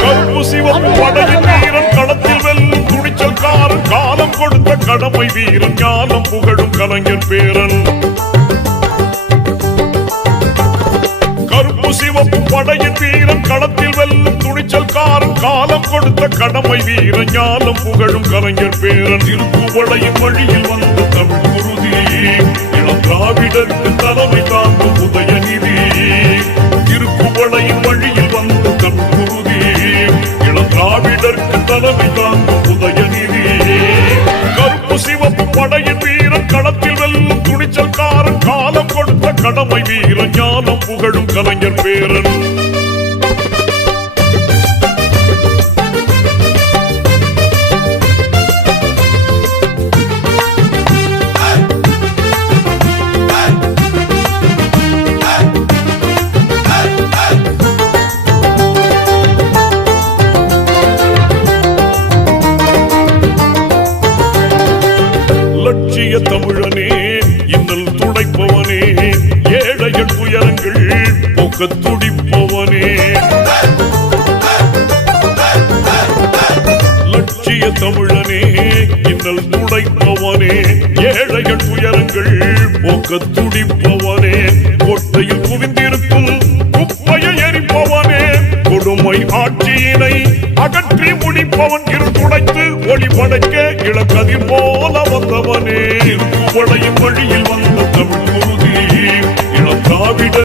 கருப்பு சிவப்பு படையின் வீரன் களத்தில் வெல்லும் துணிச்சல்காரன் காலம் கொடுத்த கடமை வீரன் ஞானம் புகழும் கலைஞர் பேரன் கருப்பு சிவப்பு படையின் வீரன் களத்தில் வெல்லும் துணிச்சல்காரன் காலம் கொடுத்த கடமை வீரன் ஞானம் புகழும் கலைஞர் பேரன் திருப்புவளையின் வழியில் வந்த தமிழ் குருதி இளம் திராவிடருக்கு தலைமை தாங்கும் உதயநிதி திருப்புவளையின் வழியில் வந்த தமிழ் குருதி இளம் திராவிடருக்கு தலைமை தாங்கும் உதயநிதி கருப்பு சிவப்பு படையின் வீரன் களத்தில் வெல்லும் துணிச்சல்காரன் காலம் கொடுத்த கடமை வீரன் ஞானம் புகழும் கலைஞர் பேரன் லட்சிய தமிழனே இன்னல் துடைப்பவனே ஏழைகள் துயரங்கள் போக்க துடிப்பவனே லட்சிய தமிழனே இன்னல் துடைப்பவனே ஏழைகள் துயரங்கள் போக்க துடிப்பவனே கோட்டையில் குவிந்திருக்கும் குப்பையை எரிப்பவனே கொடுமை ஆட்சியினை அகற்றி முடிப்பவன் இருந்துடைத்து ஒளி படைக்க இளக்கதிர் போல வந்தவனே திருப்புவளையின் வழியில் வந்த தமிழ் குருதி இளம் திராவிட